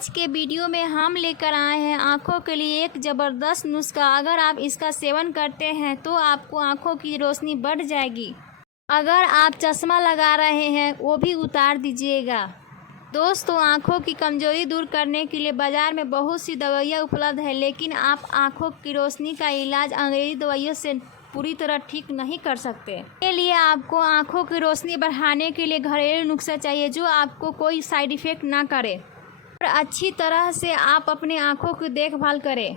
आज के वीडियो में हम लेकर आए हैं आँखों के लिए एक ज़बरदस्त नुस्खा। अगर आप इसका सेवन करते हैं तो आपको आँखों की रोशनी बढ़ जाएगी। अगर आप चश्मा लगा रहे हैं वो भी उतार दीजिएगा। दोस्तों, आँखों की कमज़ोरी दूर करने के लिए बाज़ार में बहुत सी दवाइयाँ उपलब्ध है, लेकिन आप आँखों की रोशनी का इलाज अंग्रेज़ी दवाइयों से पूरी तरह ठीक नहीं कर सकते। इसके लिए आपको आँखों की रोशनी बढ़ाने के लिए घरेलू नुस्खा चाहिए जो आपको कोई साइड इफ़ेक्ट ना करे और अच्छी तरह से आप अपने आँखों की देखभाल करें।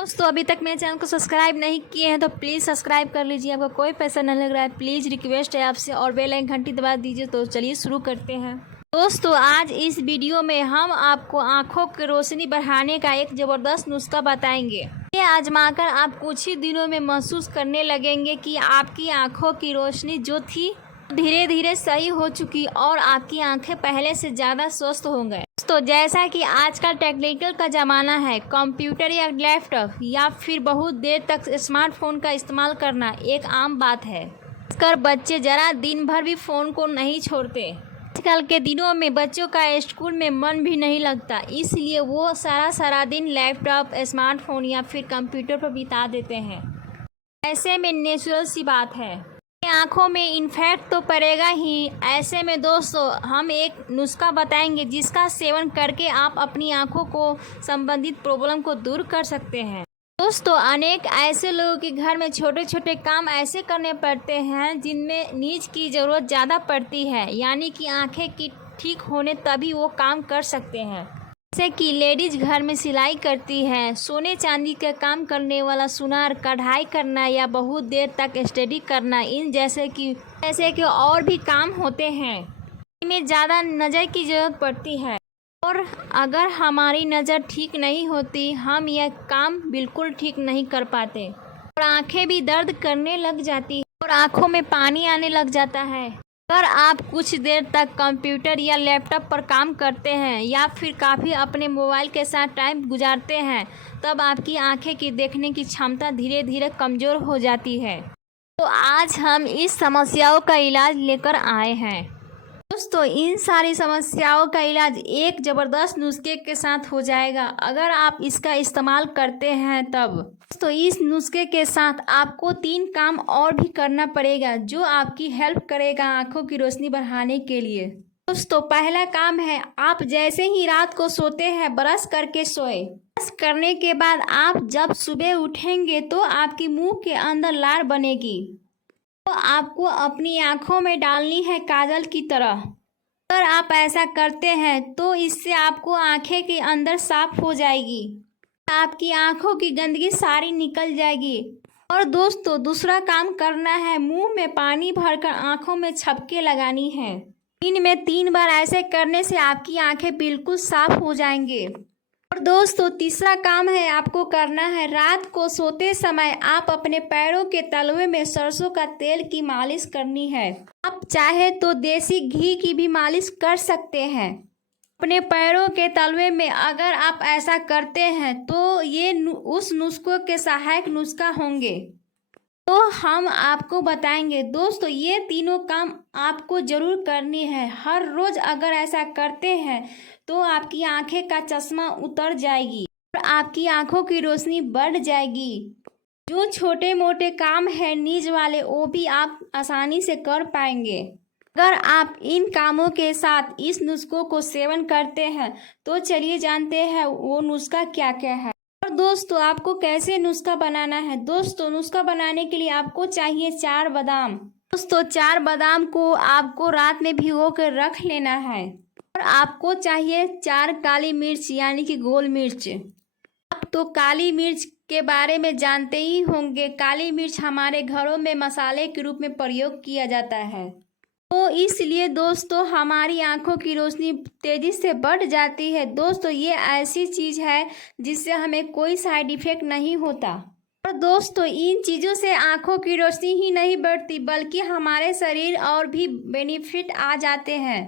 दोस्तों, अभी तक मेरे चैनल को सब्सक्राइब नहीं किए हैं तो प्लीज़ सब्सक्राइब कर लीजिए। आपको कोई पैसा नहीं लग रहा है, प्लीज़ रिक्वेस्ट है आपसे, और बेल आइकन घंटी दबा दीजिए। तो चलिए शुरू करते हैं। दोस्तों, आज इस वीडियो में हम आपको आँखों की रोशनी बढ़ाने का एक ज़बरदस्त नुस्खा बताएंगे। ये आजमाकर आप कुछ ही दिनों में महसूस करने लगेंगे कि आपकी आँखों की रोशनी जो थी धीरे धीरे सही हो चुकी और आपकी आंखें पहले से ज़्यादा स्वस्थ हो गए। तो जैसा कि आजकल टेक्निकल का ज़माना है, कंप्यूटर या लैपटॉप या फिर बहुत देर तक स्मार्टफोन का इस्तेमाल करना एक आम बात है। खासकर बच्चे ज़रा दिन भर भी फ़ोन को नहीं छोड़ते। आजकल के दिनों में बच्चों का स्कूल में मन भी नहीं लगता, इसलिए वो सारा दिन लैपटॉप, स्मार्टफोन या फिर कंप्यूटर पर बिता देते हैं। ऐसे में नेचुरल सी बात है, आँखों में इन्फेक्ट तो पड़ेगा ही। ऐसे में दोस्तों, हम एक नुस्खा बताएंगे जिसका सेवन करके आप अपनी आँखों को संबंधित प्रॉब्लम को दूर कर सकते हैं। दोस्तों, अनेक ऐसे लोगों के घर में छोटे छोटे काम ऐसे करने पड़ते हैं जिनमें नींद की ज़रूरत ज़्यादा पड़ती है, यानी कि आँखें की ठीक होने तभी वो काम कर सकते हैं। जैसे कि लेडीज घर में सिलाई करती है, सोने चांदी का काम करने वाला सुनार, कढ़ाई करना या बहुत देर तक स्टडी करना, इन जैसे कि और भी काम होते हैं। इनमें ज़्यादा नज़र की ज़रूरत पड़ती है और अगर हमारी नज़र ठीक नहीं होती हम यह काम बिल्कुल ठीक नहीं कर पाते और आँखें भी दर्द करने लग जाती है और आँखों में पानी आने लग जाता है। अगर आप कुछ देर तक कंप्यूटर या लैपटॉप पर काम करते हैं या फिर काफ़ी अपने मोबाइल के साथ टाइम गुजारते हैं, तब आपकी आंखें की देखने की क्षमता धीरे धीरे कमज़ोर हो जाती है। तो आज हम इस समस्याओं का इलाज लेकर आए हैं। दोस्तों, इन सारी समस्याओं का इलाज एक ज़बरदस्त नुस्खे के साथ हो जाएगा अगर आप इसका इस्तेमाल करते हैं तब। दोस्तों, इस नुस्खे के साथ आपको 3 काम और भी करना पड़ेगा जो आपकी हेल्प करेगा आँखों की रोशनी बढ़ाने के लिए। दोस्तों, पहला काम है, आप जैसे ही रात को सोते हैं ब्रश करके सोए। ब्रश करने के बाद आप जब सुबह उठेंगे तो आपकी मुंह के अंदर लार बनेगी, तो आपको अपनी आँखों में डालनी है काजल की तरह। अगर आप ऐसा करते हैं तो इससे आपको आँखें के अंदर साफ हो जाएगी, आपकी आँखों की गंदगी सारी निकल जाएगी। और दोस्तों, दूसरा काम करना है, मुंह में पानी भरकर आँखों में झपकी लगानी है। दिन में 3 बार ऐसे करने से आपकी आँखें बिल्कुल साफ हो जाएंगे। और दोस्तों, तीसरा काम है आपको करना है, रात को सोते समय आप अपने पैरों के तलवे में सरसों का तेल की मालिश करनी है। आप चाहे तो देसी घी की भी मालिश कर सकते हैं अपने पैरों के तलवे में। अगर आप ऐसा करते हैं तो ये उस नुस्खों के सहायक नुस्खा होंगे तो हम आपको बताएंगे। दोस्तों, ये तीनों काम आपको ज़रूर करनी है हर रोज़। अगर ऐसा करते हैं तो आपकी आंखें का चश्मा उतर जाएगी और आपकी आंखों की रोशनी बढ़ जाएगी। जो छोटे मोटे काम है नींद वाले, वो भी आप आसानी से कर पाएंगे अगर आप इन कामों के साथ इस नुस्खों को सेवन करते हैं। तो चलिए जानते हैं वो नुस्खा क्या क्या है और दोस्तों, आपको कैसे नुस्खा बनाना है। दोस्तों, नुस्खा बनाने के लिए आपको चाहिए 4 बादाम। दोस्तों, 4 बादाम को आपको रात में भिगो कर रख लेना है और आपको चाहिए 4 काली मिर्च यानी कि गोल मिर्च। आप तो काली मिर्च के बारे में जानते ही होंगे, काली मिर्च हमारे घरों में मसाले के रूप में प्रयोग किया जाता है, तो इसलिए दोस्तों हमारी आंखों की रोशनी तेज़ी से बढ़ जाती है। दोस्तों, ये ऐसी चीज़ है जिससे हमें कोई साइड इफ़ेक्ट नहीं होता। और दोस्तों, इन चीज़ों से आंखों की रोशनी ही नहीं बढ़ती बल्कि हमारे शरीर और भी बेनिफिट आ जाते हैं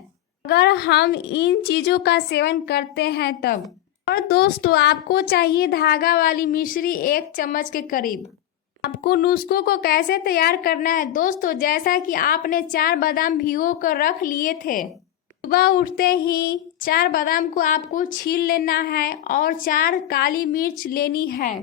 अगर हम इन चीज़ों का सेवन करते हैं तब। और दोस्तों, आपको चाहिए धागा वाली मिश्री 1 चम्मच के करीब। आपको नुस्खों को कैसे तैयार करना है। दोस्तों, जैसा कि आपने 4 बादाम भिगो कर रख लिए थे, सुबह उठते ही 4 बादाम को आपको छील लेना है और 4 काली मिर्च लेनी है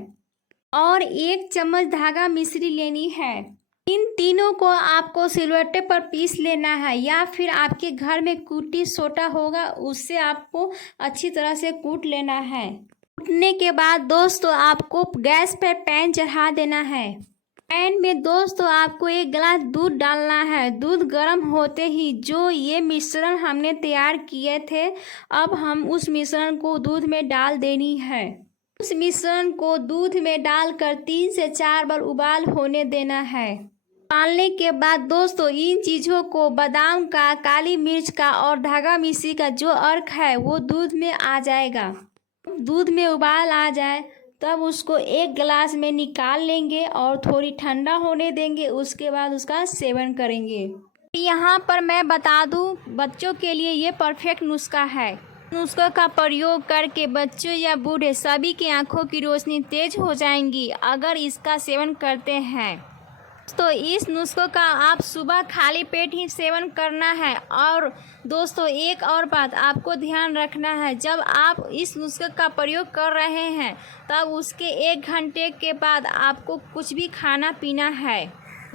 और 1 चम्मच धागा मिश्री लेनी है। इन तीनों को आपको सिलवट्टे पर पीस लेना है या फिर आपके घर में कूटी सोटा होगा उससे आपको अच्छी तरह से कूट लेना है। कूटने के बाद दोस्तों आपको गैस पर पैन चढ़ा देना है। पैन में दोस्तों आपको 1 गिलास दूध डालना है। दूध गर्म होते ही जो ये मिश्रण हमने तैयार किए थे, अब हम उस मिश्रण को दूध में डाल देनी है। उस मिश्रण को दूध में डालकर 3 से 4 बार उबाल होने देना है। उबालने के बाद दोस्तों इन चीज़ों को बादाम का, काली मिर्च का और धागा मिश्री का जो अर्क है वो दूध में आ जाएगा। दूध में उबाल आ जाए तब उसको 1 गिलास में निकाल लेंगे और थोड़ी ठंडा होने देंगे। उसके बाद उसका सेवन करेंगे। यहाँ पर मैं बता दूँ, बच्चों के लिए ये परफेक्ट नुस्खा है। नुस्खे का प्रयोग करके बच्चों या बूढ़े सभी की आंखों की रोशनी तेज हो जाएंगी अगर इसका सेवन करते हैं। तो इस नुस्खे का आप सुबह खाली पेट ही सेवन करना है। और दोस्तों एक और बात आपको ध्यान रखना है, जब आप इस नुस्खे का प्रयोग कर रहे हैं तब उसके 1 घंटे के बाद आपको कुछ भी खाना पीना है।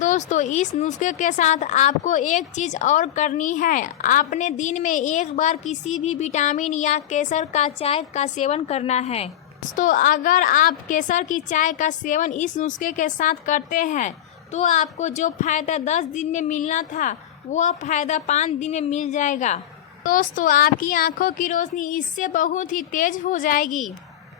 दोस्तों इस नुस्खे के साथ आपको एक चीज़ और करनी है, आपने दिन में 1 बार किसी भी विटामिन या केसर का चाय का सेवन करना है। दोस्तों अगर आप केसर की चाय का सेवन इस नुस्खे के साथ करते हैं तो आपको जो फ़ायदा 10 दिन में मिलना था वो फ़ायदा 5 दिन में मिल जाएगा। दोस्तों आपकी आंखों की रोशनी इससे बहुत ही तेज़ हो जाएगी।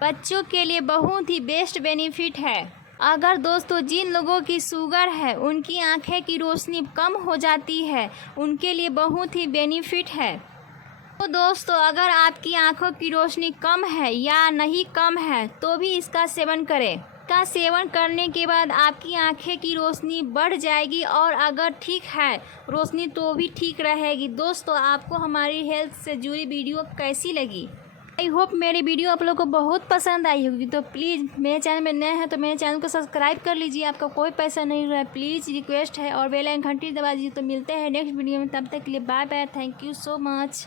बच्चों के लिए बहुत ही बेस्ट बेनिफिट है। अगर दोस्तों जिन लोगों की शुगर है उनकी आंखें की रोशनी कम हो जाती है, उनके लिए बहुत ही बेनिफिट है। तो दोस्तों अगर आपकी आंखों की रोशनी कम है या नहीं कम है तो भी इसका सेवन करें। इसका सेवन करने के बाद आपकी आंखें की रोशनी बढ़ जाएगी और अगर ठीक है रोशनी तो भी ठीक रहेगी। दोस्तों आपको हमारी हेल्थ से जुड़ी वीडियो कैसी लगी? आई होप मेरी वीडियो आप लोगों को बहुत पसंद आई होगी। तो प्लीज़ मेरे चैनल में नए हैं तो मेरे चैनल को सब्सक्राइब कर लीजिए, आपका कोई पैसा नहीं रहा है, प्लीज़ रिक्वेस्ट है। और बेल आइकन घंटी दबा दीजिए। तो मिलते हैं नेक्स्ट वीडियो में, तब तक के लिए bye bye, thank you so much.